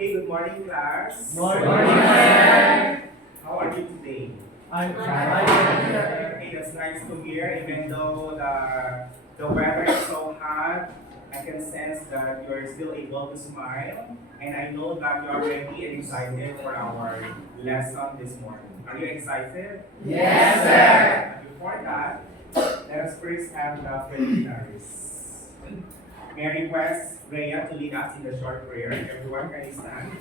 Okay, good morning, class. Morning, sir. How are you today? I'm fine. Okay, that's nice to hear. Even though the weather is so hot, I can sense that you're still able to smile. And I know that you're ready and excited for our lesson this morning. Are you excited? Yes, sir. Before that, let us first have the preliminaries. May I request Rhea to lead us in the short prayer. Everyone, can you stand?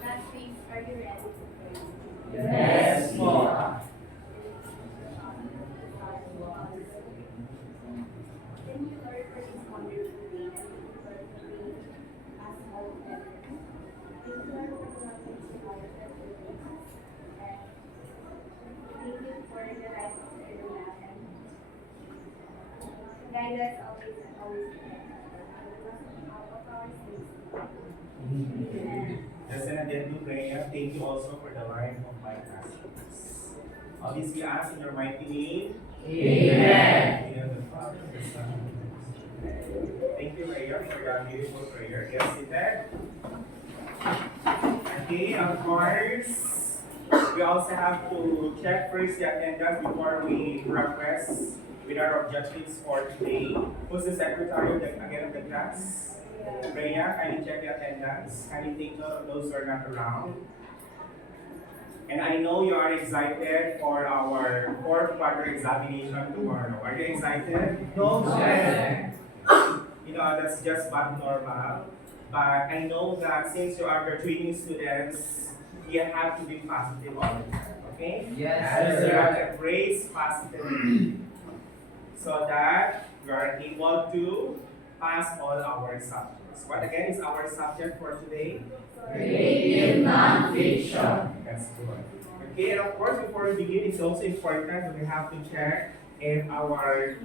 Classmates, are you ready to pray? Yes, Lord. Thank you, Lord, for this wonderful day. Thank you, Lord, for being us all together. Thank you, Lord, for the knowledge and knowledge that you gave us. And thank you for the life of everyone. And guide us always and always protect us. And all of our sins. Amen. Just an addendum, Rhea. Thank you also for the life of my classmates. All this we ask in your mighty name. Amen. In the name of the Father, the Son, and the Holy Spirit. Thank you, Rhea, for your beautiful prayer. Yes, seated. Okay, of course, we also have to check first the attendance before we progress with our objectives for today. Who's the secretary of the class? Rhea, can you check the attendance? Can you take note of those who are not around? And I know you are excited for our fourth quarter examination tomorrow. Are you excited? No, sir. You know, that's just but normal. But I know that since you are graduating students, you have to be positive all the time, okay? Yes, You sir. have to embrace positivity so that you are able to pass all our subjects. What again is our subject for today? Creative nonfiction. That's good. Okay, and of course, before we begin, it's also important that we have to check if our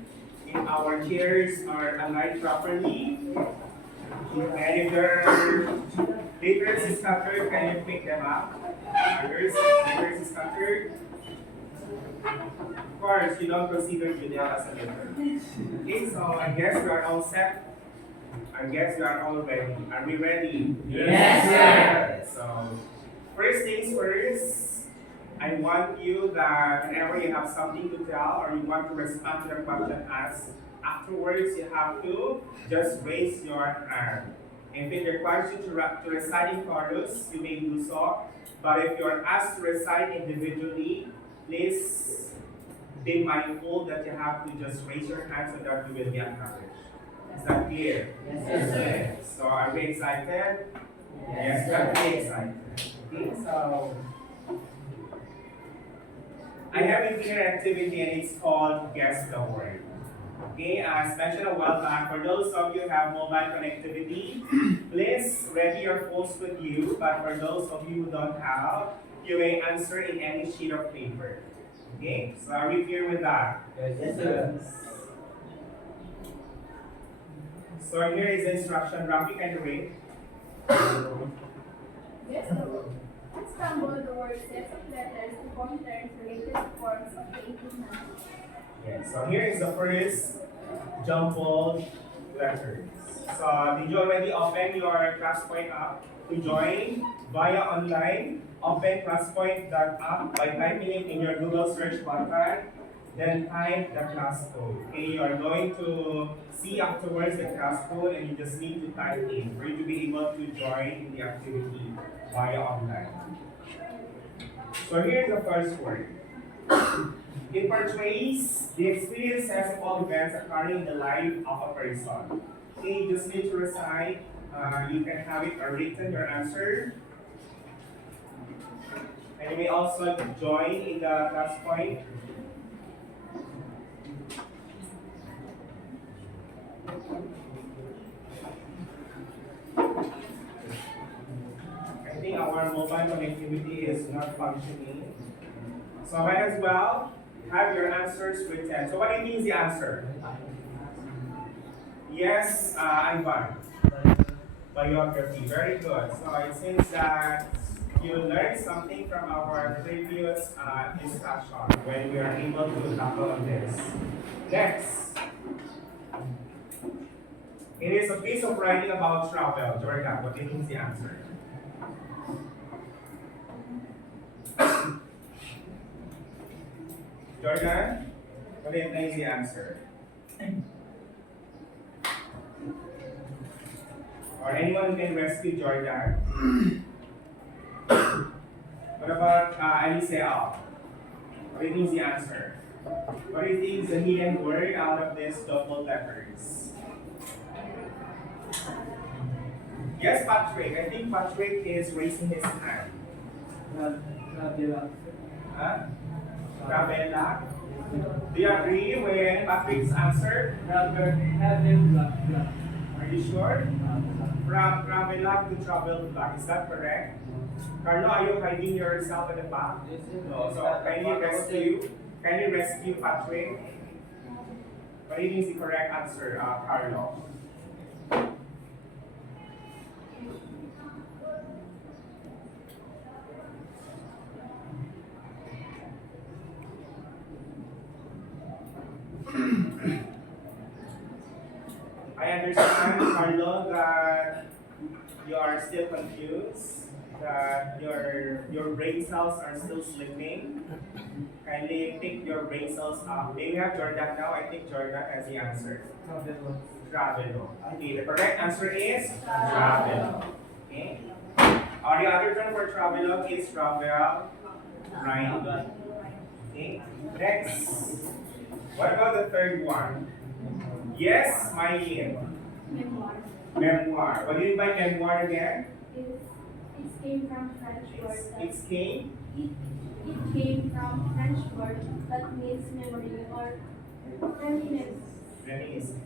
chairs are aligned properly. And if their letters is scattered, can you pick them up? Letters is scattered. Of course, you don't consider Judea as a letter. Okay, so I guess we are all set. I guess we are all ready. Are we ready? Yes, sir. So, first things first, I want you that whenever you have something to tell or you want to respond to the question asked, afterwards you have to just raise your hand. And if it requires you to recite in chorus, you may do so. But if you are asked to recite individually, please be mindful that you have to just raise your hand so that you will be acknowledged. Is that clear? Yes, sir. So are we excited? Yes, let's be excited. Okay, so I have a clear activity and it's called Guess the Word. Okay, as mentioned a while back, for those of you who have mobile connectivity, please ready your phones with you. But for those of you who don't have, you may answer in any sheet of paper. Okay, so are we clear with that? Yes, sir. So here is the instruction. Rafi, can you read? Yes, Lord. Unstumble the word sets of letters to form terms related to forms of creative nonfiction. Yes, so here is the first jumbled letters. So did you already open your ClassPoint app to join via online? Open ClassPoint.app by typing it in your Google search button. Then type the class code. Okay, you are going to see afterwards the class code and you just need to type in for you to be able to join in the activity via online. So here's the first word. It portrays the experiences of all events occurring in the life of a person. Okay, you just need to recite. You can have it written, your answer. And you may also join in the class point. I think our mobile connectivity is not functioning. So might as well have your answers written. So what do you mean is the answer? Yes, Ivan. Biography. Very good. So it seems that you learned something from our previous discussion when we are able to tackle on this. Next. It is a piece of writing about travel. Jordan, what do you think is the answer? Jordan, what do you think is the answer? Or anyone who can rescue Jordan? What about Eliseo? What do you think is the answer? What do you think is the hidden word out of these double letters? Yes, Patrick. I think Patrick is raising his hand. Huh? Travela. Do you agree with Patrick's answer? Are you sure? From Travela to travel back. Is that correct? Carlo, are you hiding yourself at the back? No. So can you rescue Patrick? What do you think is the correct answer, Carlo? I understand, Carlo, that you are still confused, that your brain cells are still sleeping. Kindly pick your brain cells up. May we have Jordan now? I think Jordan has the answer. Travel. Okay, the correct answer is travel. Okay. The other term for travel is travel right. Okay. Next. What about the third one? Yes, Mylene. Memoir. Memoir. What do you mean by memoir again? It came from French word. It's came. It came from French word that means memory or reminiscence. Reminiscence.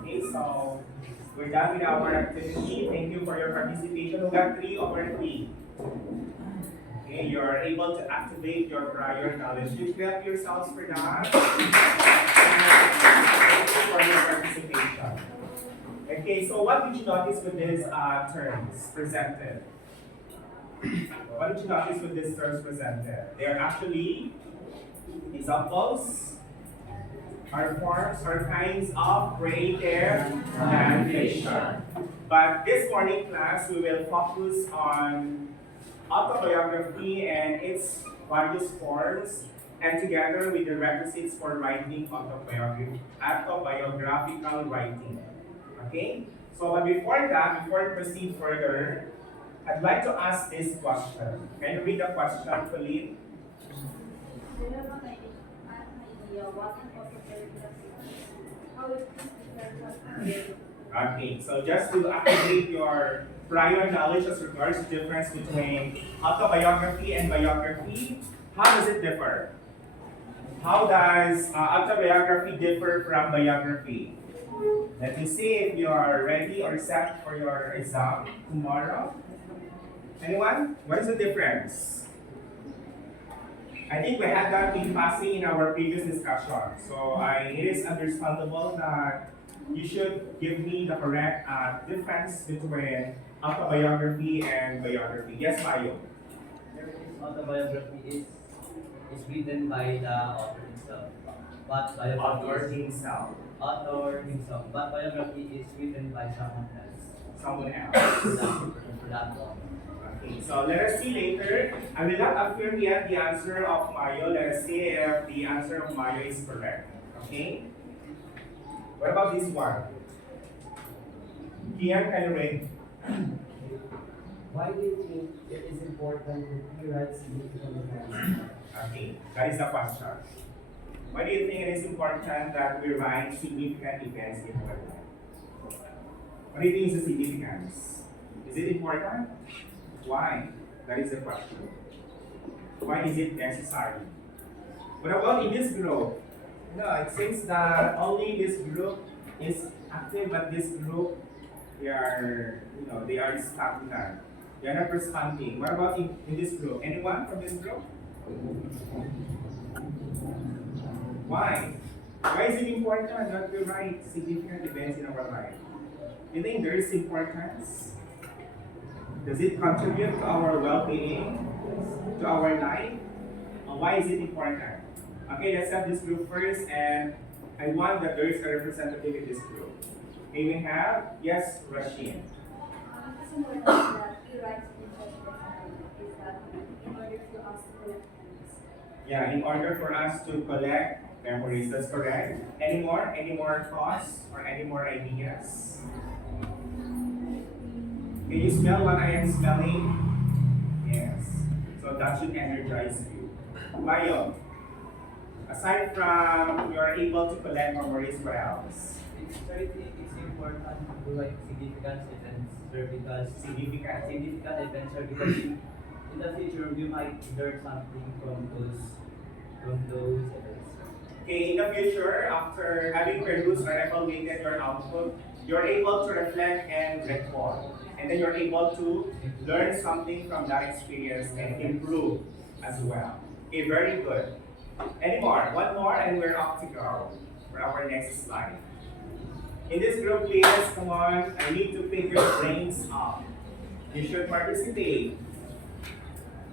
Okay, so we're done with our activity. Thank you for your participation. We got 3 over 3. Okay, you are able to activate your prior knowledge. You clap yourselves for that. Thank you for your participation. Okay, so what did you notice with these terms presented? What did you notice with these terms presented? They are actually examples, are forms, or kinds of creative nonfiction. But this morning class, we will focus on autobiography and its various forms, and together with the requisites for writing autobiographical writing. Okay? So but before that, before we proceed further, I'd like to ask this question. Can you read the question, Colleen? Do you have an idea what an autobiography is? How it is different from Okay, so just to activate your prior knowledge as regards the difference between autobiography and biography, how does it differ? How does autobiography differ from biography? Let me see if you are ready or set for your exam tomorrow. Anyone? What is the difference? I think we had that in passing in our previous discussion. So it is understandable that you should give me the correct difference between autobiography and biography. Yes, Mayo. Autobiography is written by the author himself, but author himself, but biography is written by someone else. Someone else. Okay, so let us see later. I will not affirm yet the answer of Mayo. Let us see if the answer of Mayo is correct. Okay? What about this one? Kian, can you read? Why do you think it is important to rewrite significant events? Okay, that is the question. Why do you think it is important that we write significant events in our life? What do you think is the significance? Is it important? Why? That is the question. Why is it necessary? What about in this group? No, it seems that only this group is active, but this group, they are stagnant. They are not responding. What about in this group? Anyone from this group? Why? Why is it important that we write significant events in our life? Do you think there is importance? Does it contribute to our well-being, to our life? Why is it important? Okay, let's have this group first, and I want that there is a representative in this group. May we have, yes, Rashid. It's important that he writes in such is that in order for us to collect memories. Yeah, in order for us to collect memories, that's correct. Any more? Any more thoughts or any more ideas? Can you smell what I am smelling? Yes. So that should energize you. Mayo, aside from you're able to collect memories, what else? It's important to like significant events, sir, because significant events, sir, because in the future you might learn something from those events. Okay, in the future, after having produced or evaluated your output, you're able to reflect and recall. And then you're able to learn something from that experience and improve as well. Okay, very good. Any more? One more and we're off to go for our next slide. In this group, please, come on. I need to pick your brains up. You should participate.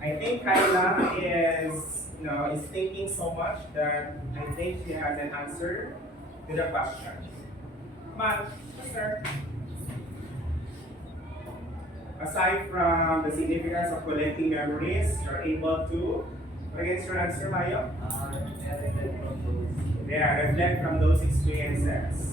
I think Kyla is thinking so much that I think she has an answer to the question. Come on, sir. Aside from the significance of collecting memories, you're able to, what against your answer, Mayo? Reflect from those. Yeah, reflect from those experiences.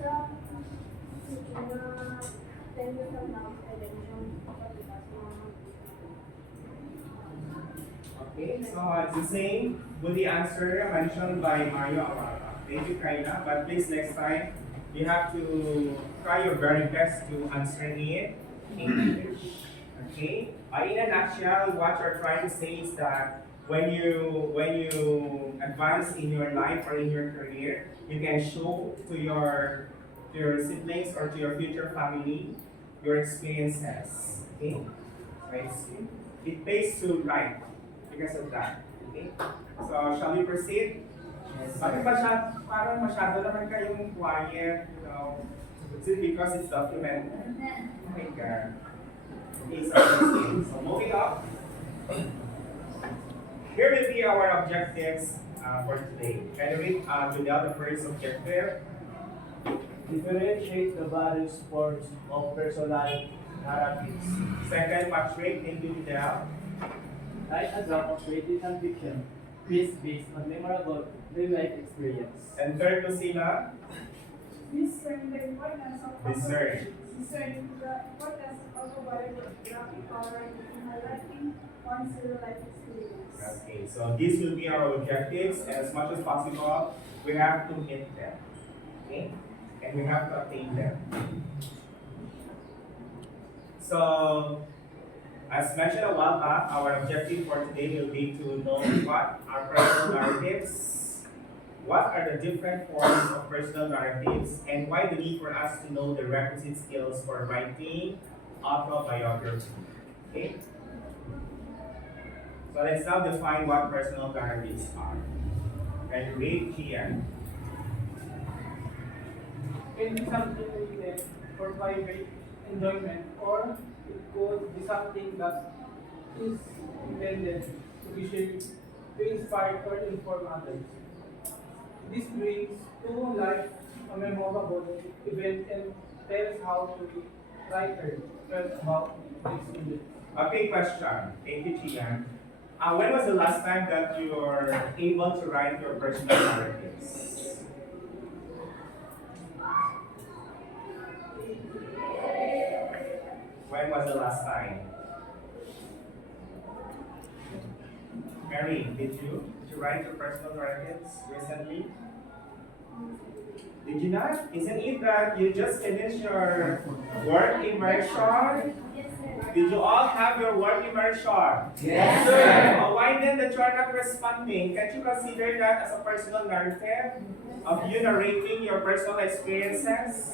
So, na 10 years from now, television, pagkatapos Okay, so it's the same with the answer mentioned by Mario Amara. Thank you, Kaina. But please, next time, you have to try your very best to answer it in English. Okay? In a nutshell, what you're trying to say is that when you advance in your life or in your career, you can show to your siblings or to your future family your experiences. Okay? So it pays to write because of that. Okay? So shall we proceed? Yes, Bakit sir. parang masyado naman kayong quiet, you know? Is it because it's documented? Oh my God. Okay, so proceed. So moving up. Here will be our objectives for today. Can you read Janelle, the first objective? Differentiate the various forms of personal narratives. Second, Patrick, thank you, Janelle. Write a drama of creative nonfiction piece based on memorable real-life experience. And third, Lucina, Discern the importance of discern. discerning the importance of autobiographical writing in highlighting one's real life experience. Okay, so these will be our objectives. As much as possible, we have to hit them. Okay? And we have to attain them. So, as mentioned a while back, our objective for today will be to know what are personal narratives, what are the different forms of personal narratives, and why the need for us to know the requisite skills for writing autobiography. Okay? So let's now define what personal narratives are. And read Kian. Can be something written for private enjoyment, or it could be something that is intended to be shared to inspire or inform others. This brings to life a memorable event and tells how the writer felt about the experience. Okay, question. Thank you, Kian. When was the last time that you were able to write your personal narratives? When was the last time? Mary, did you write your personal narratives recently? Did you not? Isn't it that you just finished your work immersion? Yes, sir. Did you all have your work immersion? Yes, sir. Why then that you are not responding? Can't you consider that as a personal narrative of you narrating your personal experiences?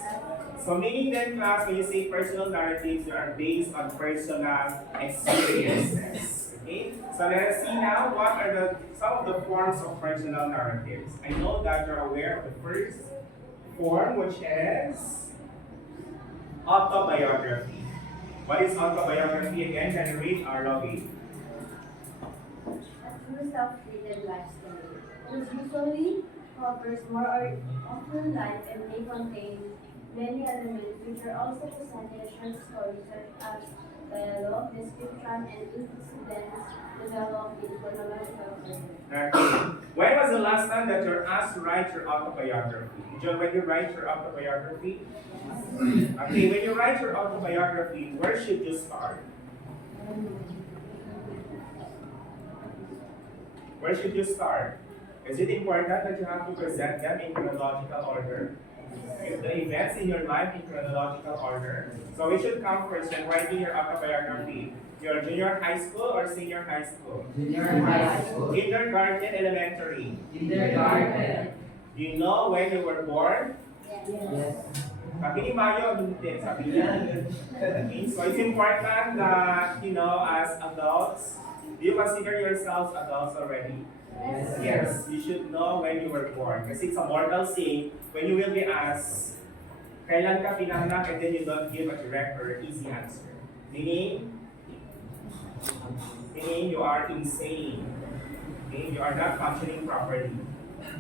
So meaning then class, when you say personal narratives, they are based on personal experiences. Okay? So let us see now what are some of the forms of personal narratives. I know that you're aware of the first form, which is autobiography. What is autobiography again? Can you read Ravi? A true self-created life story. It usually covers more or often life and may contain many elements which are also presented in short stories such as dialogue, description, and incidents developed in chronological order. Okay. When was the last time that you're asked to write your autobiography? Did you already write your autobiography? Okay, when you write your autobiography, where should you start? Where should you start? Is it important that you have to present them in chronological order? If the events in your life in chronological order. So we should come first when writing your autobiography. Your junior high school or senior high school? Junior high school. Kindergarten, elementary. Kindergarten. Do you know when you were born? Yes. Sabi ni Mayo, hindi. Sabi niya. Okay, so it's important that, as adults, do you consider yourselves adults already? Yes, you should know when you were born. Kasi it's a mortal sin when you will be asked, kailan ka pinanganak, and then you don't give a direct or easy answer. Meaning you are insane. Okay, you are not functioning properly.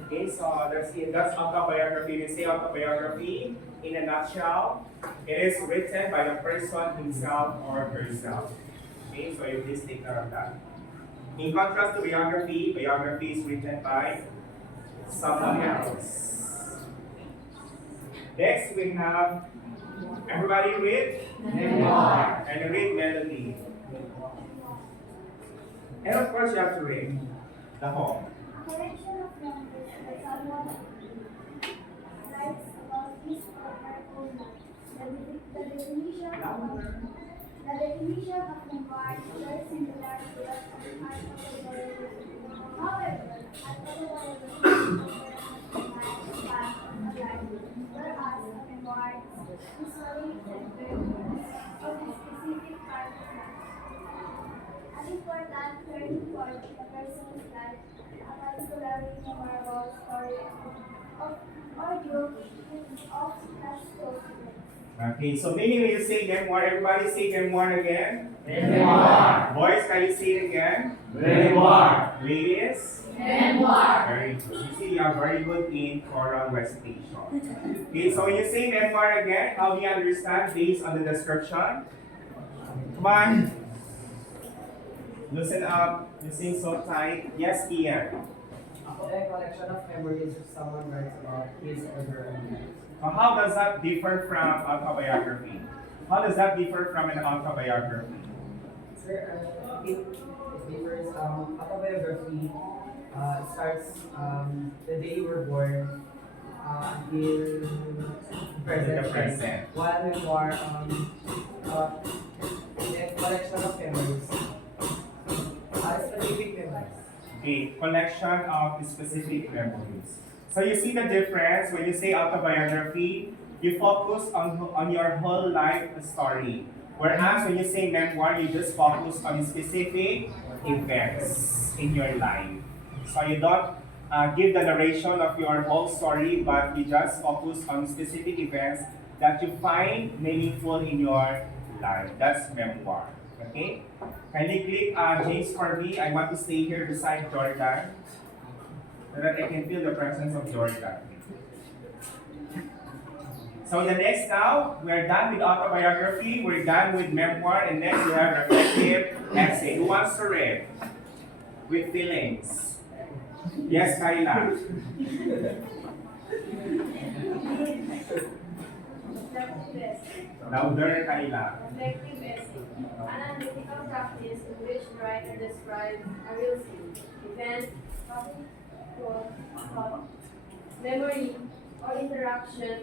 Okay, so that's it. That's autobiography. We say autobiography in a nutshell. It is written by the person himself or herself. Okay, so you please take note of that. In contrast to biography, biography is written by someone else. Next, we have, everybody read? Memoir. And read melody. And of course, you have to read the whole. A collection of numbers by someone writes about his or her own life. The definition of memoir is very similar to that of autobiography. However, autobiography is a past of a life, whereas a memoir is usually memories of a specific part of life. An important turning point in a person's life, a particularly memorable story of audio of past stories. Okay, so meaning when you say memoir, everybody say memoir again. Memoir. Boys, can you say it again? Memoir. Ladies? Memoir. Very good. You see, you are very good in choral recitation. Okay, so when you say memoir again, how do you understand based on the description? Come on. Listen up. You sing so tight. Yes, Ian. A collection of memories of someone writes about his or her own life. Now, how does that differ from autobiography? How does that differ from an autobiography? Sir, it differs. Autobiography starts the day you were born until present. The present. While memoir, a collection of memories. Specific memories. Okay, collection of specific memories. So you see the difference when you say autobiography, you focus on your whole life story. Whereas when you say memoir, you just focus on specific events in your life. So you don't give the narration of your whole story, but you just focus on specific events that you find meaningful in your life. That's memoir. Okay? Kindly click James for me. I want to stay here beside Jordan so that I can feel the presence of Jordan. So the next now, we're done with autobiography, we're done with memoir, and next we have reflective essay. Who wants to read? With feelings. Yes, Kayla. Louder, Kayla. Reflective essay, an analytical practice in which the writer describes a real scene, event, topic, thought, memory, or interaction,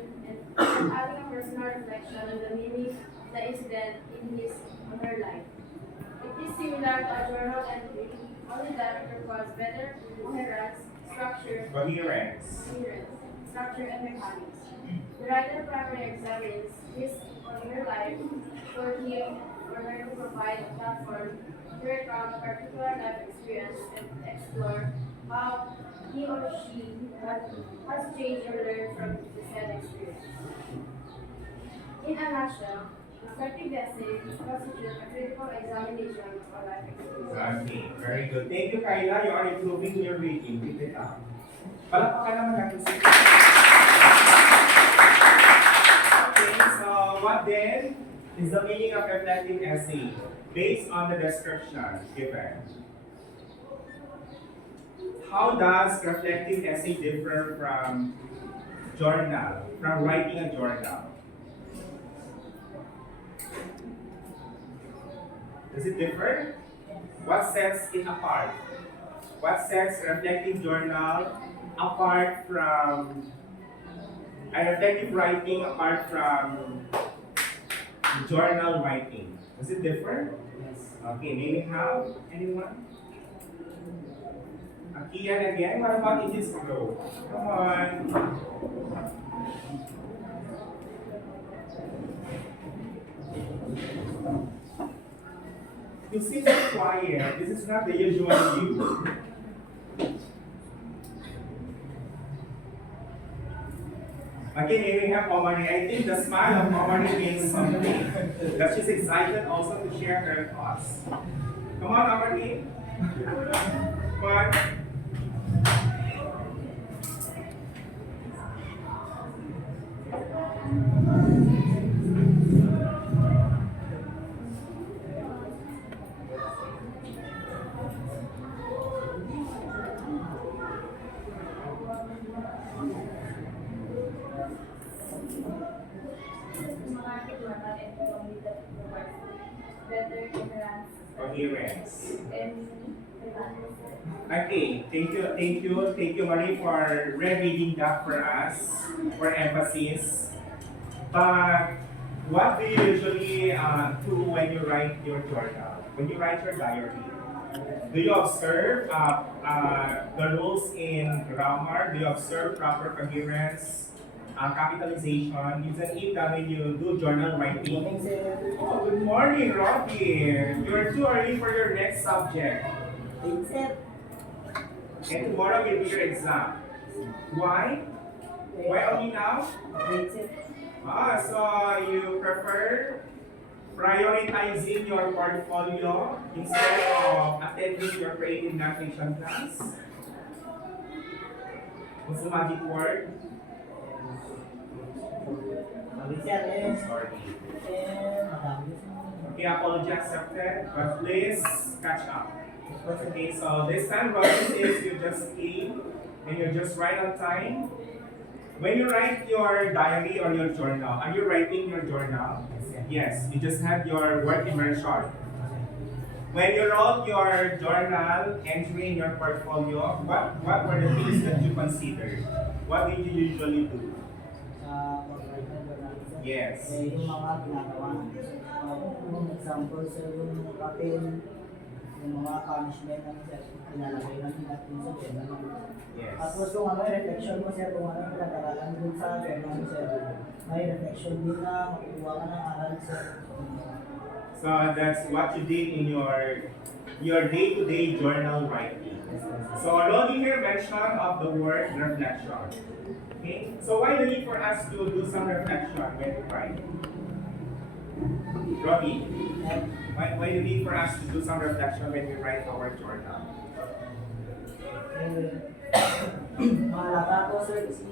and adding a personal reflection on the meaning of the incident in his or her life. It is similar to a journal entry, only that it requires better coherence, structure, and mechanics. The writer primarily examines his or her life for him or her to provide a platform to recount a particular life experience and explore how he or she has changed or learned from the said experience. In a nutshell, Starting essay, procedure, a critical examination, or life experience. Okay, very good. Thank you, Kyla. You are improving your reading. Keep it up. Palakpakan naman natin si Okay, so what then is the meaning of reflective essay based on the description given? How does reflective essay differ from journal, from writing a journal? Does it differ? What sets it apart? What sets reflective journal apart from reflective writing apart from journal writing? Does it differ? Yes. Okay, may we have anyone? Kian again, what about in this row? Come on. You seem so quiet. This is not the usual you. Again, here we have Omari. I think the smile of Omari means something. That she's excited also to share her thoughts. Come on, Omari. Come on. Better ignorance Coherence. and Okay, thank you, Marie, for rereading that for us, for emphasis. But what do you usually do when you write your journal? When you write your diary? Do you observe the rules in grammar? Do you observe proper coherence, capitalization? Isn't it that when you do journal writing? Oh, good morning, Rocky. You're too early for your next subject. And tomorrow will be your exam. Why? Why only now? So you prefer prioritizing your portfolio instead of attending your creative nonfiction class? What's the magic word? Sorry. Okay, apology accepted, but please catch up. Okay, so this time what it is, you just clean and you just write on time. When you write your diary or your journal, are you writing your journal? Yes, you just have your work immersion. When you wrote your journal entry in your portfolio, what were the things that you considered? What did you usually do? Yes. Yung mga ginagawa, yung example sa yung papel, yung mga punishment na nilalagay natin natin sa journal. Yes. Tapos kung ano yung reflection mo sir, kung ano yung pinag-aralan mo sa journal sir, may reflection din na makukuha ka ng aral sir. So that's what you did in your day-to-day journal writing. So Roddy here mentioned of the word reflection. Okay? So why the need for us to do some reflection when we write? Roddy, why the need for us to do some reflection when we write our journal? Mahalaga po sir kasi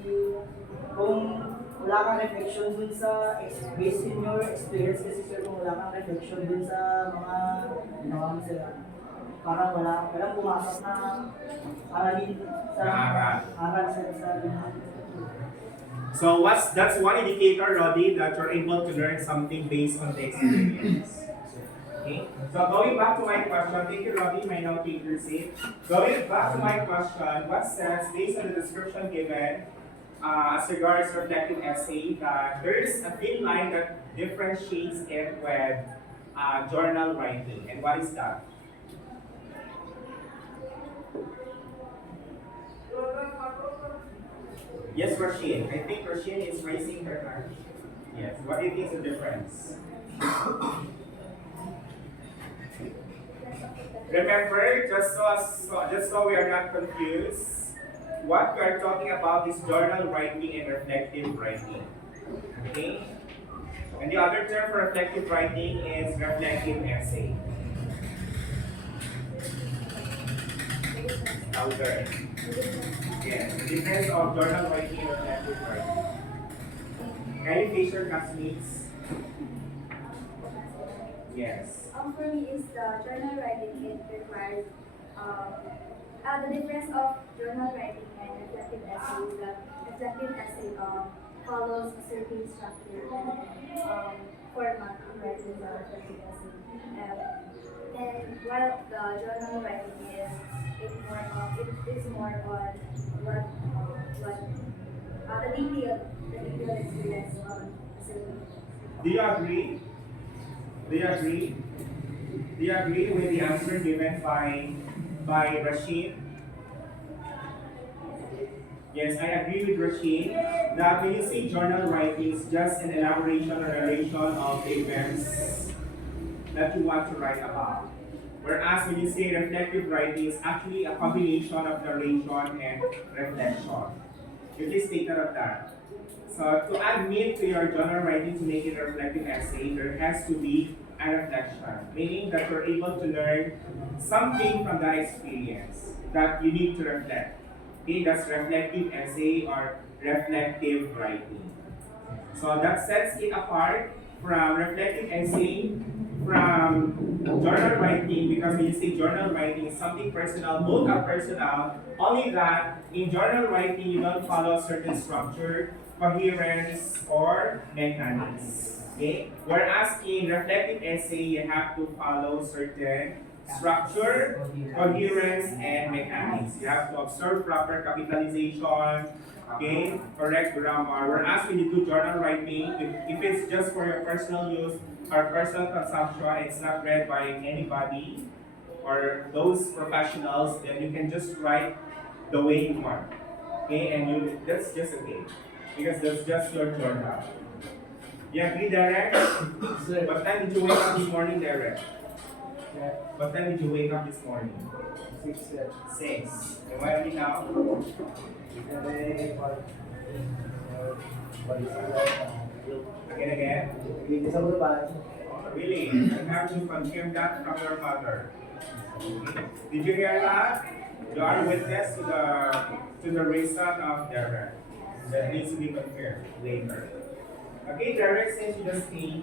kung wala kang reflection dun sa based in your experience kasi sir kung wala kang reflection dun sa mga ginawa mo sir parang walang pumasok na aralin sa aral sir sa So that's one indicator, Roddy, that you're able to learn something based on the experience. Okay? So going back to my question, thank you, Roddy, may now take your seat. Going back to my question, what says, based on the description given, as regards reflective essay, that there is a thin line that differentiates it with journal writing. And what is that? Yes, Rasheen. I think Rasheen is raising her hand. Yes. What do you think is the difference? Remember, just so we are not confused, what we are talking about is journal writing and reflective writing. Okay? And the other term for reflective writing is reflective essay. Louder. Yes, the difference of journal writing and reflective writing. Can you face your classmates? Yes. For me, is the journal writing. It requires the difference of journal writing and reflective essay is that reflective essay follows a certain structure and format compared to the reflective essay. And while the journal writing is it is more on the detailed experience on a certain. Do you agree? Do you agree? Do you agree with the answer given by Rashid? Yes, I agree with Rashid that when you see journal writing, it's just an elaboration or narration of the events that you want to write about. Whereas when you say reflective writing, it's actually a combination of narration and reflection. You please take note of that. So to add meat to your journal writing to make it a reflective essay, there has to be a reflection, meaning that you're able to learn something from that experience that you need to reflect. Okay, that's reflective essay or reflective writing. So that sets it apart from reflective essay from journal writing, because when you say journal writing, it's something personal, both are personal, only that in journal writing you don't follow a certain structure, coherence, or mechanics. Okay? Whereas in reflective essay, you have to follow certain structure, coherence, and mechanics. You have to observe proper capitalization, okay, correct grammar. Whereas when you do journal writing, if it's just for your personal use or personal consumption, it's not read by anybody or those professionals, then you can just write the way you want. Okay, and that's just okay. Because that's just your journal. You agree, Derek? Sir. What time did you wake up this morning, Derek? Yeah. What time did you wake up this morning? 6 sir. 6. And where are we now? Again? Really? I have to confirm that from your mother. Did you hear that? You are witness to the reason of Derek. That needs to be confirmed later. Okay, Derek, since you just came,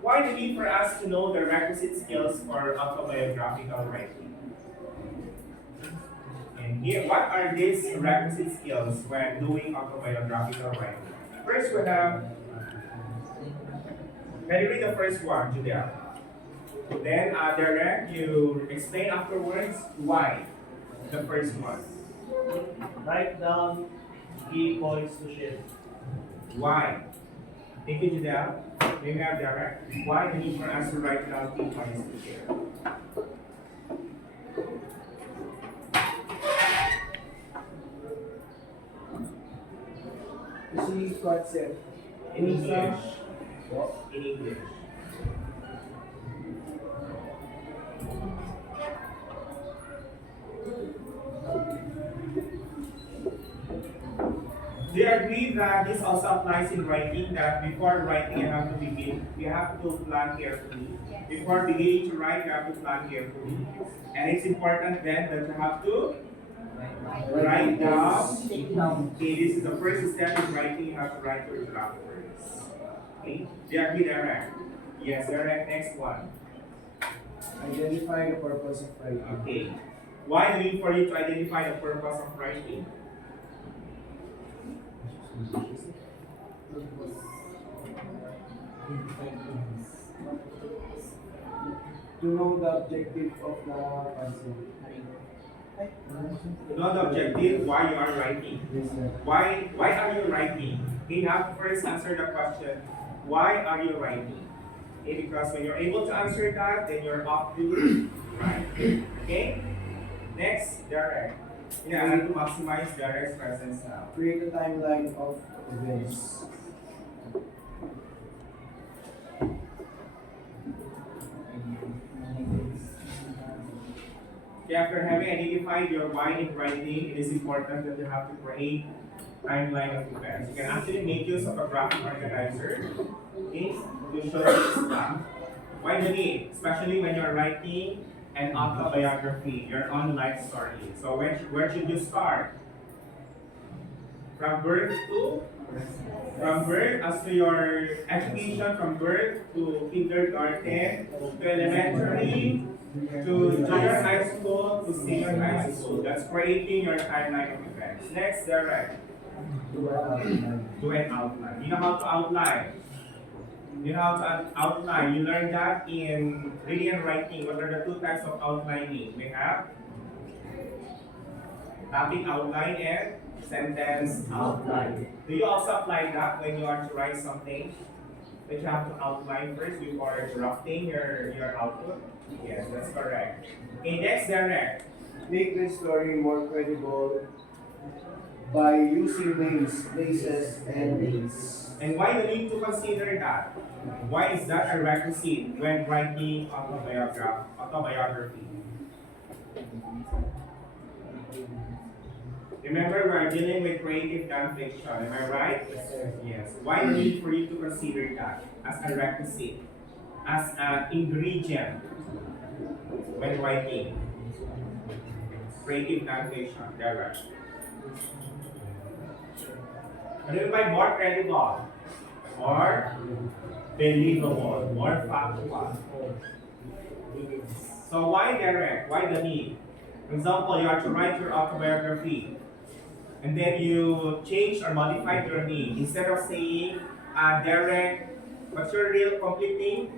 why the need for us to know the requisite skills for autobiographical writing? And here, what are these requisite skills when doing autobiographical writing? First, we have, can you read the first one, Julia? Then, Derek, you explain afterwards why the first one. Write down key points to share. Why? Thank you, Julia. May we have Derek? Why the need for us to write down key points to share? You see concept. In English. In English. Do you agree that this also applies in writing, that before writing you have to plan carefully? Before beginning to write, you have to plan carefully. And it's important then that you have to write down. Okay, this is the first step in writing, you have to write your draft first. Okay, do you agree, Derek? Yes, Derek, next one. Identify the purpose of writing. Okay. Why do you need for you to identify the purpose of writing? To know the objective of the concept. To know the objective, why you are writing. Yes, sir. Why are you writing? Okay, you have to first answer the question, why are you writing? Okay, because when you're able to answer that, then you're off to write. Okay? Next, Derek. Yeah, I need to maximize Derek's presence now. Create a timeline of events. Okay, after having identified your why in writing, it is important that you have to create timeline of events. You can actually make use of a graphic organizer, okay, to show this stuff. Why the need? Especially when you're writing an autobiography, your own life story. So where should you start? From birth to as to your education, from birth to kindergarten, to elementary, to junior high school, to senior high school. That's creating your timeline of events. Next, Derek. Do an outline. You know how to outline. You know how to outline. You learned that in reading and writing. What are the two types of outlining? We have topic outline and sentence outline. Do you also apply that when you are to write something? That you have to outline first before drafting your output? Yes, that's correct. Okay, next, Derek. Make the story more credible by using names, places, and dates. And why do you need to consider that? Why is that a requisite when writing autobiography? Remember, we are dealing with creative nonfiction, am I right? Yes. Why the need for you to consider that as a requisite, as an ingredient when writing creative nonfiction? Derek. What do you mean by more credible? More believable, more factual. So why Derek? Why the need? For example, you are to write your autobiography, and then you change or modify your name. Instead of saying Derek, what's your real complete name?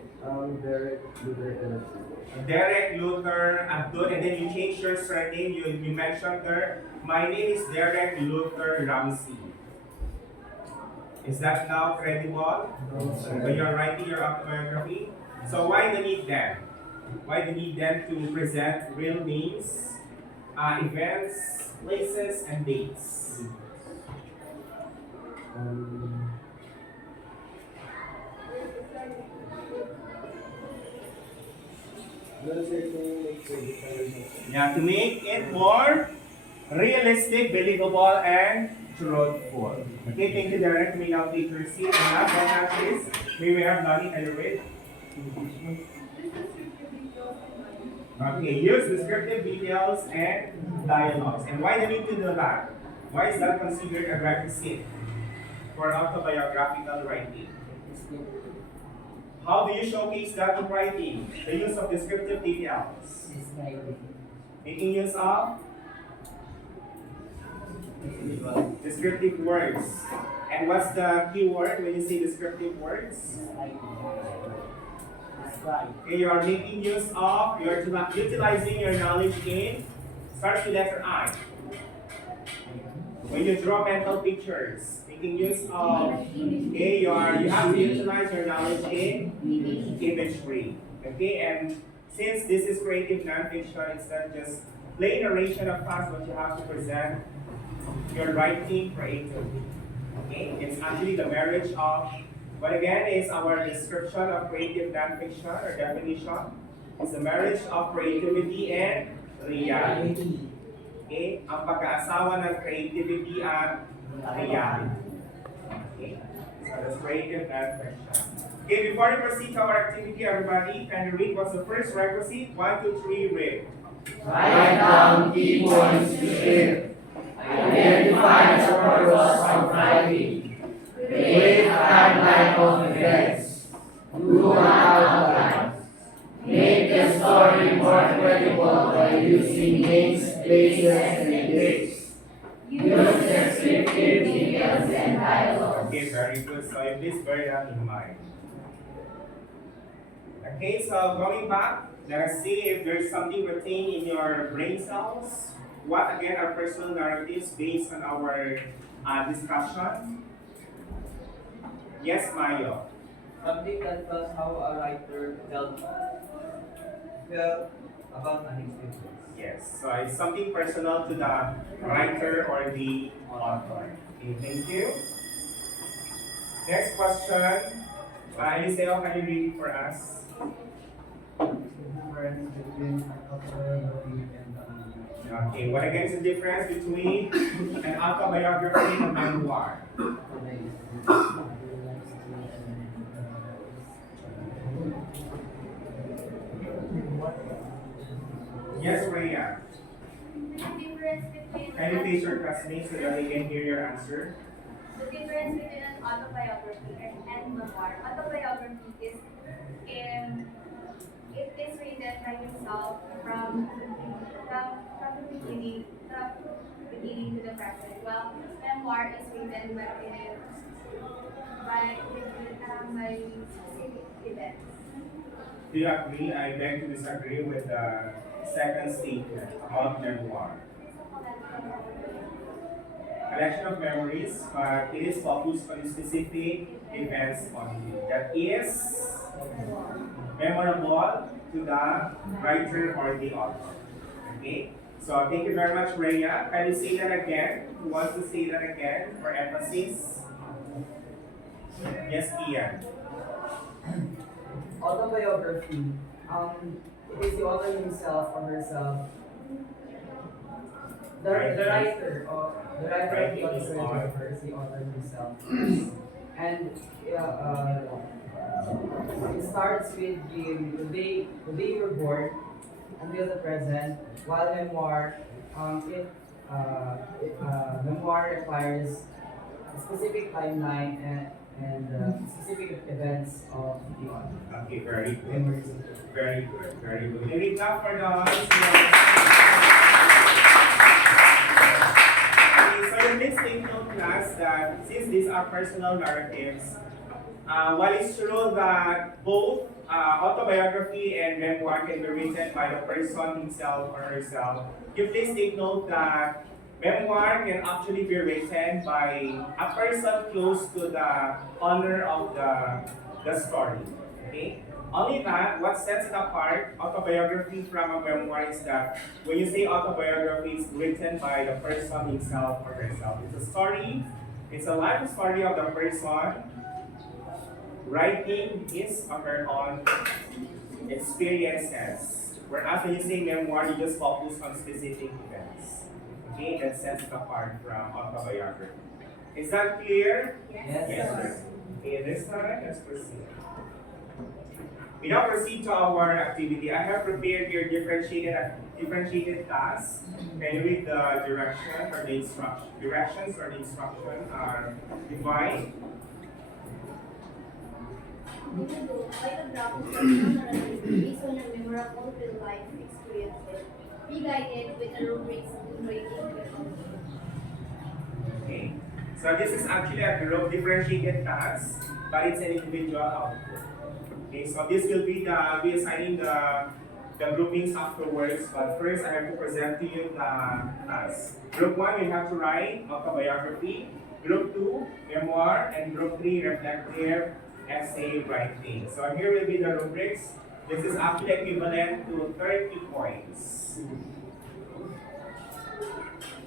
Derek Luther Abdul, and then you change your surname. You mentioned there, my name is Derek Luther Ramsey. Is that now credible? When you're writing your autobiography? So why the need then? Why the need then to present real names, events, places, and dates? Yeah, to make it more realistic, believable, and truthful. Okay, thank you, Derek. May now take your seat. And last but not least, may we have Lonnie, can you read? Okay, use descriptive details and dialogues. And why do you need to do that? Why is that considered a requisite for autobiographical writing? How do you showcase that in writing? The use of descriptive details. Making use of descriptive words. And what's the key word when you say descriptive words? Okay, you are making use of, you are utilizing your knowledge in, starts with letter I. When you draw mental pictures, making use of, okay, you have to utilize your knowledge in imagery. Okay, and since this is creative nonfiction, it's not just plain narration of facts, but you have to present your writing creatively. Okay, it's actually the marriage of, what again is our description of creative nonfiction or definition? It's the marriage of creativity and reality. Okay, ang pagkaasawa ng creativity at reality. Okay, so that's creative nonfiction. Okay, before we proceed to our activity, everybody, can you read what's the first requisite? 1, 2, 3, read. Write down key points to share. Identify the purpose of writing. Create a timeline of events. Do an outline. Make the story more credible by using names, places, and dates. Use descriptive details and dialogues. Okay, very good. So you please bear that in mind. Okay, so going back, let us see if there's something retained in your brain cells. What again are personal narratives based on our discussion? Yes, Mayo. Something that tells how a writer felt about an experience. Yes, so it's something personal to the writer or the author. Okay, thank you. Next question. Eliseo, can you read it for us? difference between autobiography and Okay, what again is the difference between an autobiography and a memoir? Yes, Rhea. The difference between Can you face your classmates so that they can hear your answer? the difference between an autobiography and memoir. Autobiography is it is written by himself from the beginning to the present. Well, memoir is written by specific events. Do you agree? I beg to disagree with the second statement about memoir. Collection of memories, but it is focused on specific events only. That is memorable to the writer or the author. Okay? So thank you very much, Rhea. Can you say that again? Who wants to say that again for emphasis? Yes, Ian. Autobiography. It is the author himself or herself. The writer of the autobiography is the author himself. And it starts with the day you were born until the present, while memoir, memoir requires a specific timeline and specific events of the author. Okay, very good. Memories. Very good, very good. Can we clap for the audience? Okay, so in this take note class that since these are personal narratives, while it's true that both autobiography and memoir can be written by the person himself or herself, you please take note that memoir can actually be written by a person close to the owner of the story. Okay? Only that, what sets it apart, autobiography from a memoir, is that when you say autobiography, it's written by the person himself or herself. It's a story, it's a life story of the person writing his or her own experiences. Whereas when you say memoir, you just focus on specific events. Okay, that sets it apart from autobiography. Is that clear? Yes. Yes. Okay, this time, let's proceed. We now proceed to our activity. I have prepared your differentiated tasks. Can you read the direction or the instruction? Directions or the instruction are defined. Autobiographical narrative based on your memorable real-life experiences. Be guided with the rubrics in writing. Okay. So this is actually a group differentiated task, but it's an individual output. Okay, so this will be be assigning the groupings afterwards, but first I have to present to you the task. Group 1, you have to write autobiography. Group 2, memoir, and Group 3, reflective essay writing. So here will be the rubrics. This is actually equivalent to 30 points.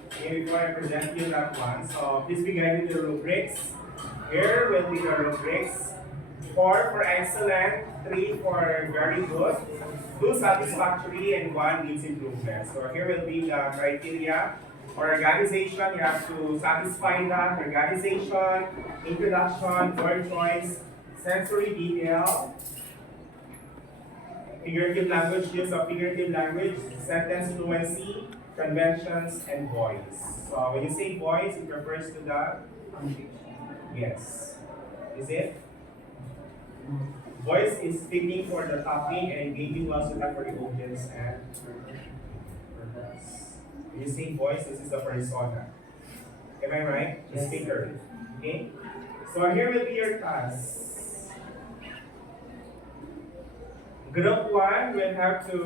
Okay, before I present you that one, so please be guided with the rubrics. Here will be the rubrics. 4 for excellent, 3 for very good, 2 satisfactory, and 1 needs improvement. So here will be the criteria. For organization, you have to satisfy that. Organization, introduction, word choice, sensory detail, figurative language, use of figurative language, sentence fluency, conventions, and voice. So when you say voice, it refers to the yes. Is it? Voice is speaking for the topic and engaging well suited for the audience and purpose. When you say voice, this is the persona. Am I right? The speaker. Okay? So here will be your tasks. Group 1 will have to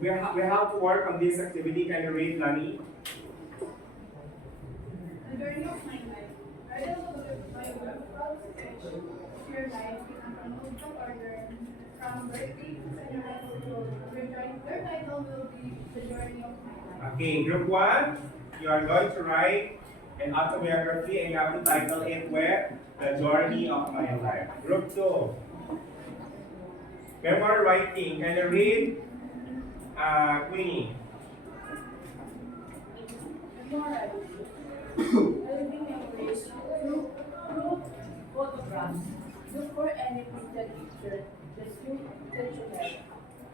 we have to work on this activity. Can you read, Lani? The journey of my life. Write a biographical sketch of your life in a chronological order from birthday to funeral. Your title will be The Journey of My Life. Okay, group 1, you are going to write an autobiography and you have to title it with The Journey of My Life. Group 2. Memoir writing. Can you read? Queenie. Living memories through photographs. Look for any printed picture that you have.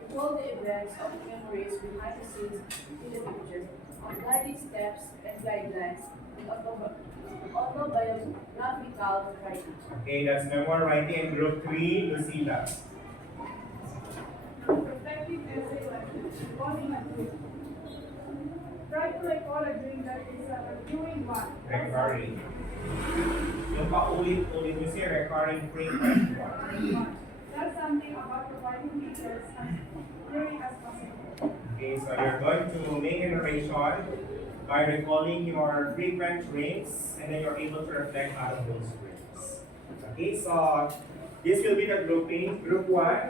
Recall the events of memories behind the scenes in the picture. Apply these steps and guidelines in autobiographical writing. Okay, that's memoir writing in group 3, Lucila. Reflective essay writing. Recalling a dream. Try to recall a dream that is a recurring one. Recurring. Yung paulit-ulit nyo siya, recurring frequent one. That's something about providing details as clearly as possible. Okay, so you're going to make a narration by recalling your frequent dreams, and then you're able to reflect out of those dreams. Okay, so this will be the grouping. Group 1.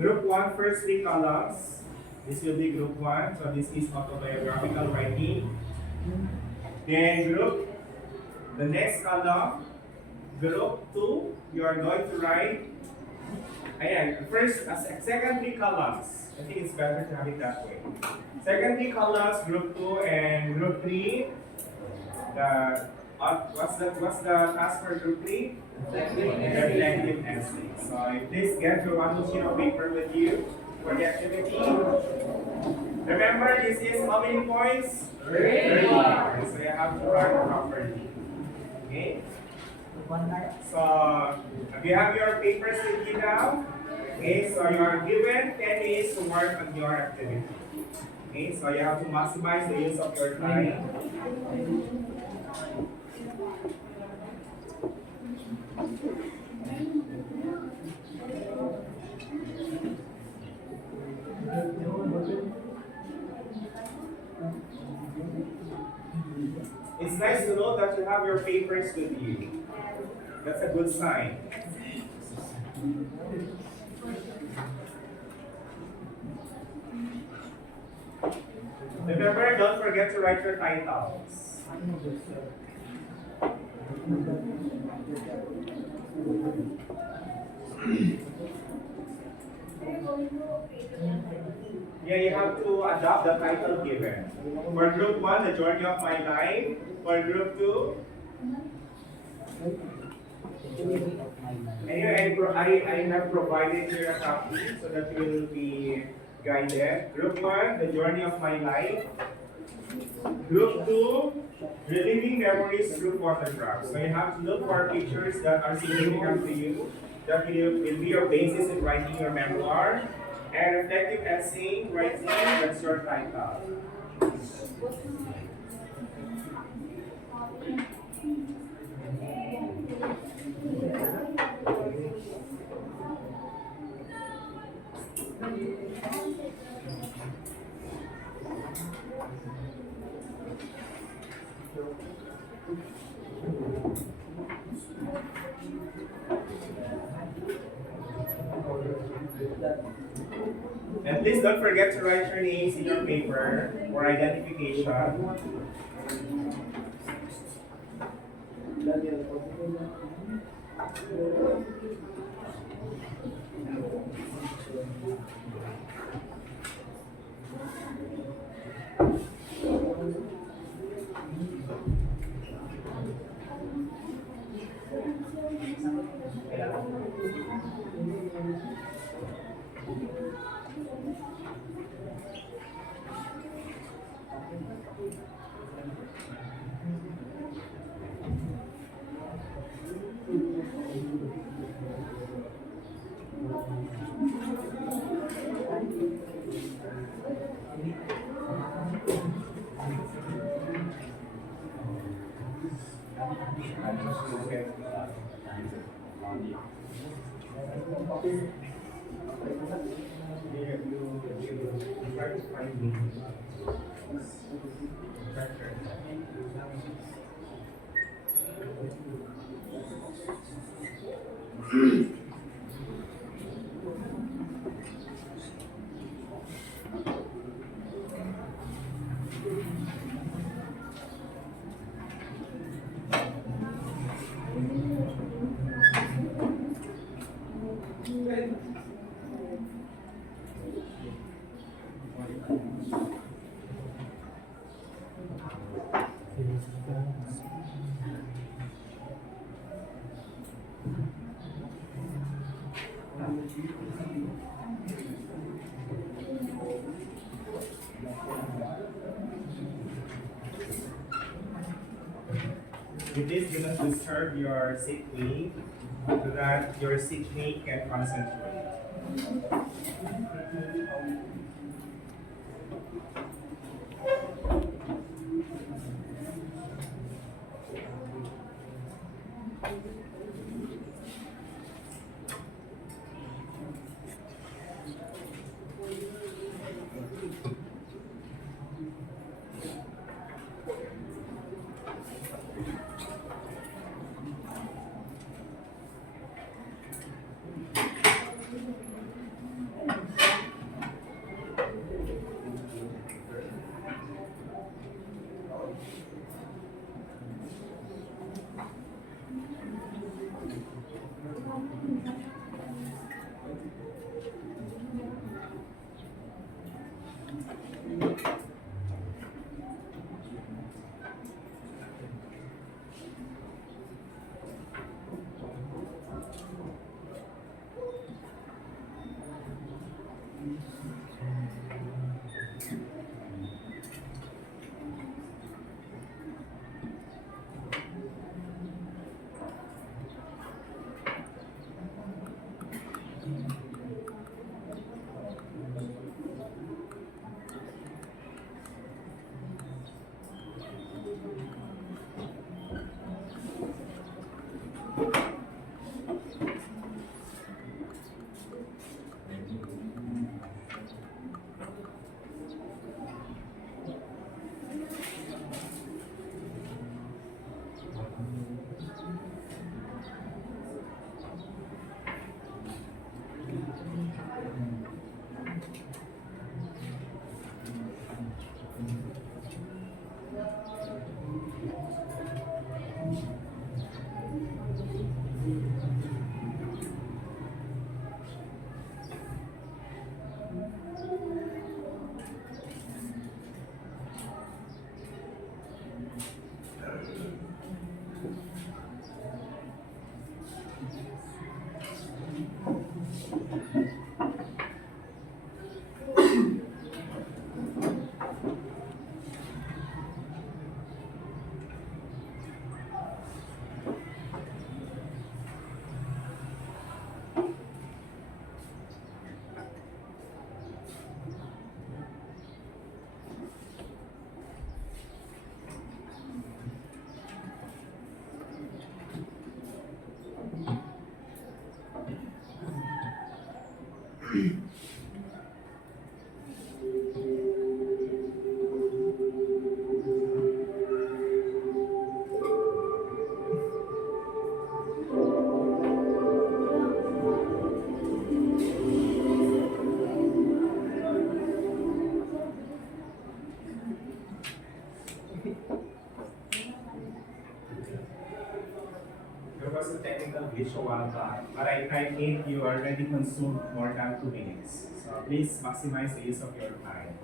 Group 1, first 3 columns. This will be group 1, so this is autobiographical writing. Then the next column, group 2, you are going to write, second 3 columns. I think it's better to have it that way. Second 3 columns, group 2 and group 3. What's the task for group 3? Reflective essay. So please get your one sheet of paper with you for the activity. Remember, this is how many points? 30 points. So you have to write properly. Okay? So you have your papers with you now. Okay, so you are given 10 minutes to work on your activity. Okay, so you have to maximize the use of your time. It's nice to know that you have your papers with you. That's a good sign. Remember, don't forget to write your titles. Yeah, you have to adopt the title given. For group 1, The Journey of My Life. For group 2, I have provided here a copy so that you will be guided. Group 1, The Journey of My Life. Group 2, Reliving Memories Through Photographs. So you have to look for pictures that are significant to you, that will be your basis in writing your memoir. And reflective essay writing, that's your title. And please don't forget to write your names in your paper for identification. Please do not disturb your seatmate so that your seatmate can concentrate. There was a technical glitch a while back, but I think you already consumed more than 2 minutes. So please maximize the use of your time.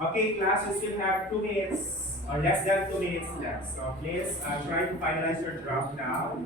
Okay, class, you still have 2 minutes or less than 2 minutes left. So please try to finalize your draft now.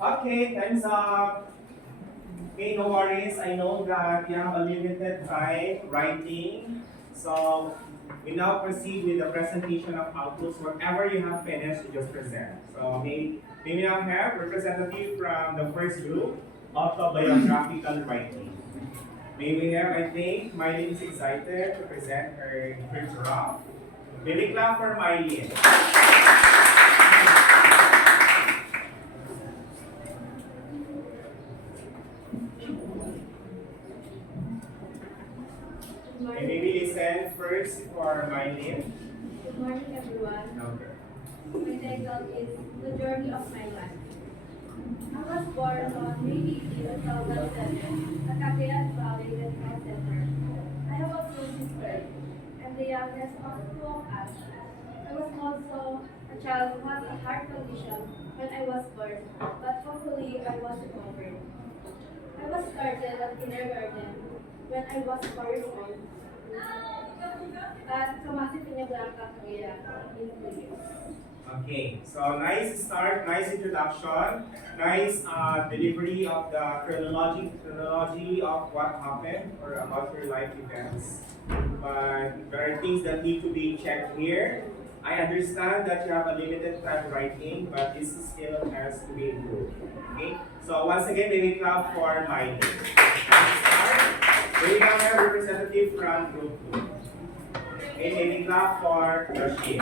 Okay, time's up. Okay, no worries. I know that you have a limited time writing. So we now proceed with the presentation of outputs. Whatever you have finished, you just present. So may we now have representative from the first group, autobiographical writing. May we have, I think, Mylene is excited to present her draft. May we clap for Mylene. Good Okay, morning. maybe listen first for Mylene. Good morning, everyone. Okay. My title is The Journey of My Life. I was born on May 18, 2007 at Cagayan Valley, Regional Center. I have a two sisters. I'm the youngest of two of us. I was also a child who had a heart condition when I was born, but hopefully I was recovered. I was started at kindergarten when I was 4 years old at Kamasi Blanca, Cagayan, in Philippines. Okay, so nice start, nice introduction, nice delivery of the chronology of what happened or about your life events. But there are things that need to be checked here. I understand that you have a limited time writing, but this still has to be improved. Okay, so once again, may we clap for Mylene. We now have representative from group 2. Okay, may we clap for Rashid.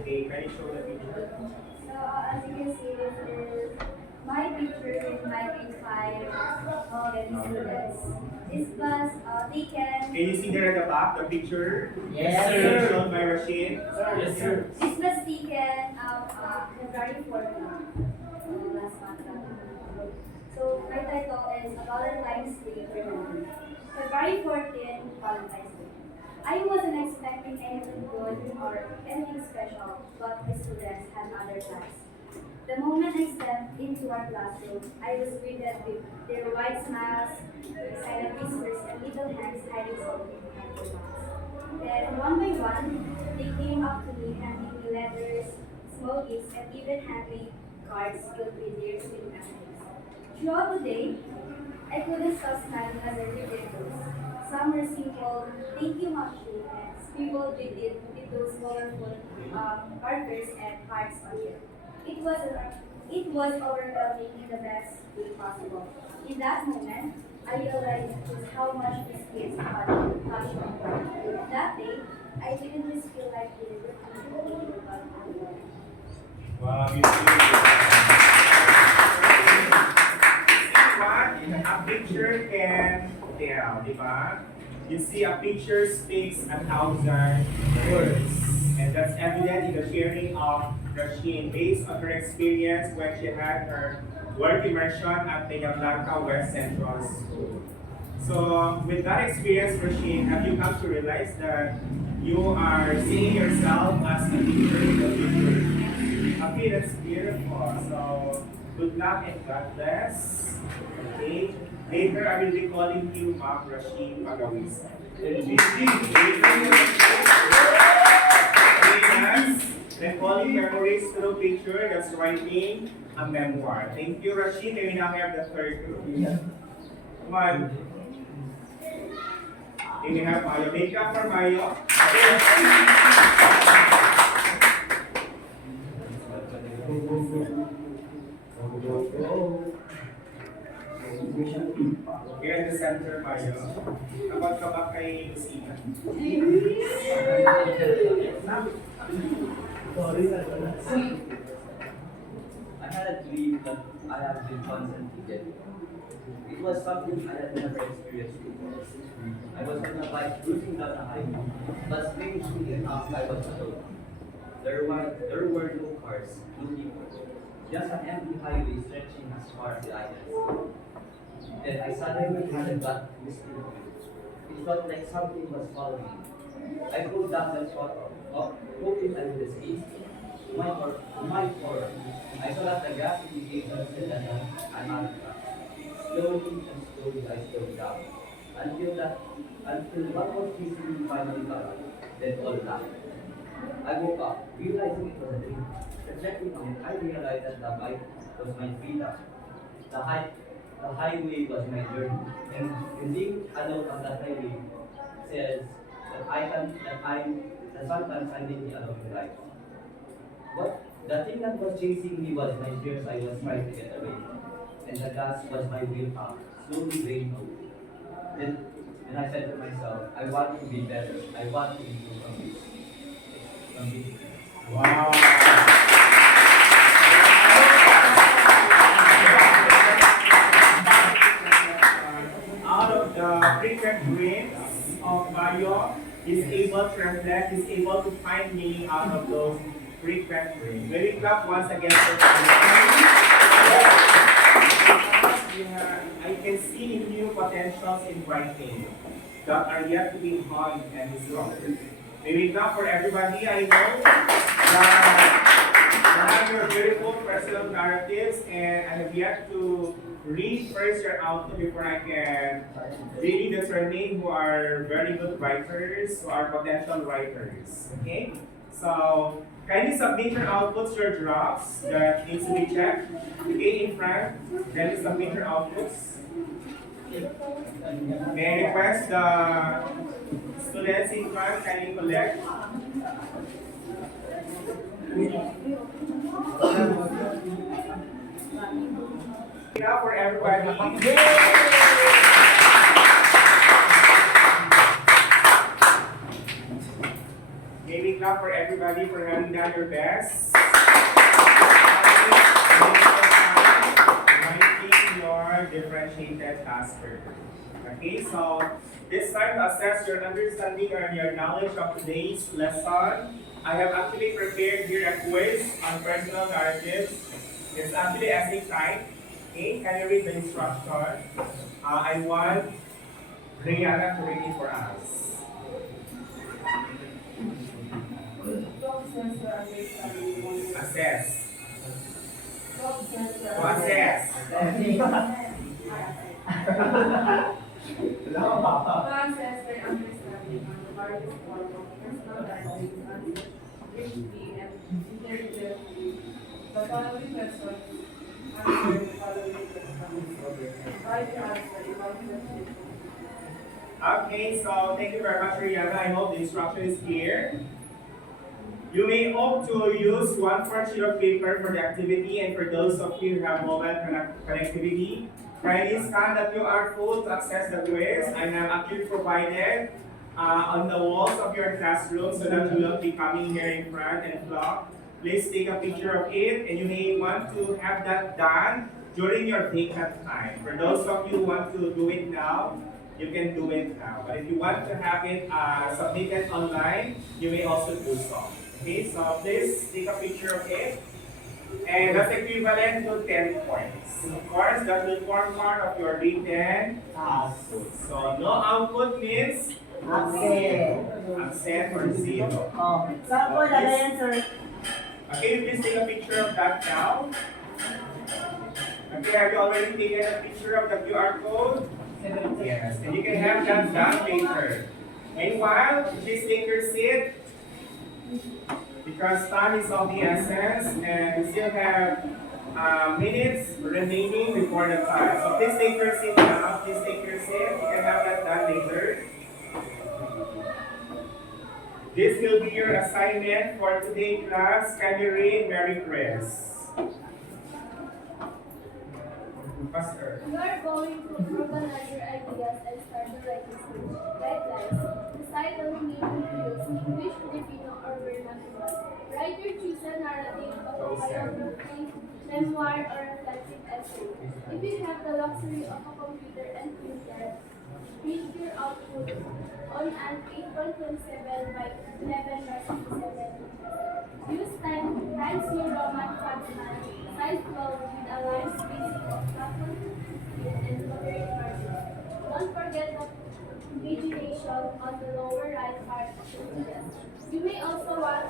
Okay, can you show the picture? So, as you can see, this is my picture with my grade 5 students. This was taken. Can you see there at the back, the picture? Yes, sir. Shown by Rashid? Yes, sir. This was taken February 14th, last month. So, my title is Valentine's Day Journal. February 14th, Valentine's Day. I wasn't expecting anything good or anything special, but the students had other plans. The moment I stepped into our classroom, I was greeted with their wide smiles, excited whispers, and little hands hiding something behind their mouths. Then, one by one, they came up to me handing me letters, small gifts, and even handmade cards filled with their sweet memories. Throughout the day, I couldn't stop smiling as I read their notes. Some were simple, thank you, Mashi, and scribbled with those colorful markers and hearts on it. It was overwhelming in the best way possible. In that moment, I realized just how much these kids had touched my heart. That day, I didn't just feel like delivering but Wow, beautiful. What a picture can tell, di ba? You see, a picture speaks 1,000 words. And that's evident in the sharing of Rasheen based on her experience when she had her work immersion at Peña Blanca West Central School. So, with that experience, Rasheen, have you come to realize that you are seeing yourself as a teacher in the future? Okay, that's beautiful. So, good luck and God bless. Okay. Later, I will be calling you Ma'am Rasheen Pagawisa. Recalling memories through picture, that's writing a memoir. Thank you, Rasheen. May we now have the third group. Come on. May we have Mayo. Make up for Mayo. Here in the center, Mayo. Kapag ka ba kay Lucina? I had a dream that I have been constantly getting. It was something I had never experienced before. I was on a bike cruising down a highway, but strangely enough, I was alone. There were no cars, no people, just an empty highway stretching as far as the eye can see. Then I suddenly had a gut feeling. It felt like something was following me. I pulled down the throttle, hoping I would escape. My horror, I saw that the gas indicator said that I'm out of gas. Slowly and slowly I slowed down until what was chasing me finally got up. Then all laughed. I woke up, realizing it was a dream. Reflecting on it, I realized that the bike was my freedom. The, high, the highway was my journey. And being alone on that highway says that sometimes I may be alone in life. But the thing that was chasing me was my fears I was trying to get away from. And the gas was my willpower, slowly draining away. Then, and I said to myself, I want to be better. I want to improve from this. Wow. Out of the frequent dreams of Mario, he's able to reflect, he's able to find meaning out of those frequent dreams. May we clap once again for I can see in you potentials in writing that are yet to be honed and discovered. May we clap for everybody. I know that you have your beautiful personal narratives, and I have yet to read first your output before I can really determine who are very good writers, who are potential writers. Okay? So, kindly submit your outputs, your drafts that needs to be checked. Okay, in front, kindly submit your outputs. May I request the students in front kindly collect. Now for everybody. Maybe clap for everybody for having done your best. Writing your differentiated tasker. Okay, so this time to assess your understanding and your knowledge of today's lesson, I have actually prepared here a quiz on personal narratives. It's actually essay type. Okay, can you read the instruction? I want Brianna to read it for us. Assess. To assess. Process their understanding on the various forms of personal identity, briefly and intelligently. The following questions answer the following questions. Try to answer evaluation. Okay, so thank you very much, Rihanna. I hope the instruction is clear. You may opt to use 1/4 sheet of paper for the activity, and for those of you who have mobile connectivity, kindly scan the QR code to access the quiz. I have actually provided on the walls of your classroom so that you will be coming here in front and flock. Please take a picture of it, and you may want to have that done during your vacant time. For those of you who want to do it now, you can do it now. But if you want to have it submitted online, you may also do so. Okay, so please take a picture of it. And that's equivalent to 10 points. Of course, that will form part of your written output. So no output means absent or zero. Oh, sample na yan, sir. Okay, please take a picture of that now. Okay, have you already taken a picture of the QR code? Yes, and you can have that done later. Meanwhile, please take your seat because time is of the essence and we still have minutes remaining before the time. So please take your seat now. Please take your seat. You can have that done later. This will be your assignment for today, class. Can you read Mary Chris? Pastor. You are going to organize your ideas and start the writing stage. Guidelines. Decide on the meaning to use, English, Filipino, or vernacular. Write your chosen narrative, autobiography, memoir, or reflective essay. If you have the luxury of a computer and printer, print your output on an 8.27 by 11 by 67 inches. Use Times New Roman font size 12 with a line spacing of 12.5 and moderate margin. Don't forget the pagination on the lower right part of the pages. You may also want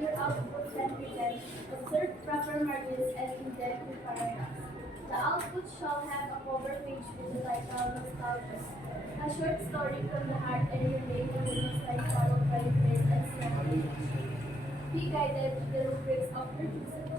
your output represent, observe proper margins and indent your paragraphs. The output shall have a cover page with the title Nostalgia, a short story from the heart and your name in the slide followed by your grade and summary. be guided to the rubrics of your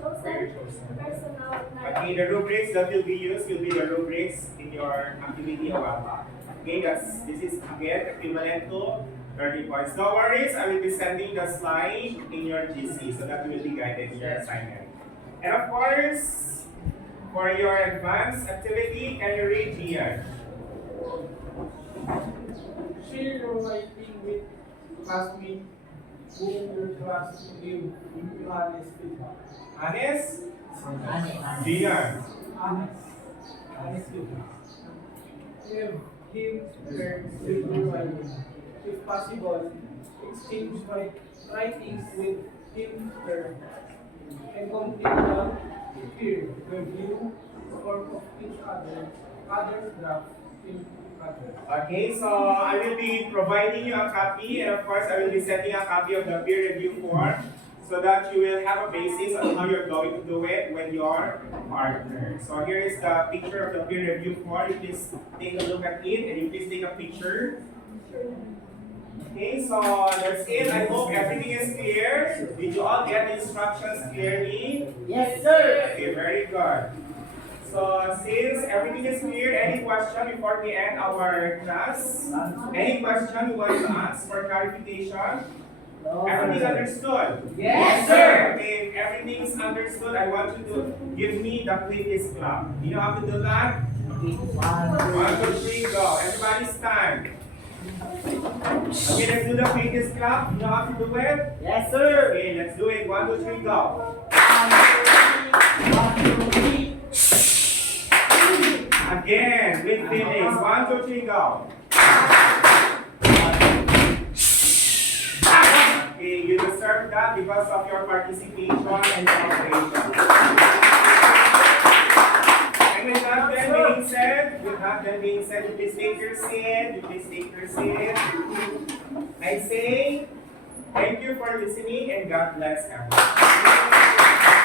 chosen personal Okay, the rubrics that will be used will be the rubrics in your activity a while back. Okay, this is again equivalent to 30 points. No worries, I will be sending the slide in your GC so that you will be guided in your assignment. And of course, for your advanced activity, can you read Gian? Share your writing with classmates whom your class give honest feedback. Honest? Gian. Honest feedback. Give him turns with your writing. If possible, exchange writings with him turn and complete the peer review form of each other's draft in others. Okay, so I will be providing you a copy, and of course I will be sending a copy of the peer review form so that you will have a basis on how you're going to do it when you're partner. So here is the picture of the peer review form. You please take a look at it, and you please take a picture. Okay, so that's it. I hope everything is clear. Did you all get the instructions clearly? Yes, sir. Okay, very good. So since everything is clear, any question before we end our class? Any question you want to ask for clarification? Everything understood? Yes, sir. Okay, if everything is understood, I want you to give me the quickest clap. You know how to do that? 1, 2, 3, go. Everybody stand. Okay, let's do the quickest clap. You know how to do it? Yes, sir. Okay, let's do it. 1, 2, 3, go. Again, with feelings. 1, 2, 3, go. Okay, you deserve that because of your participation and cooperation. And with that then being said, you please take your seat. I say thank you for listening and God bless everyone.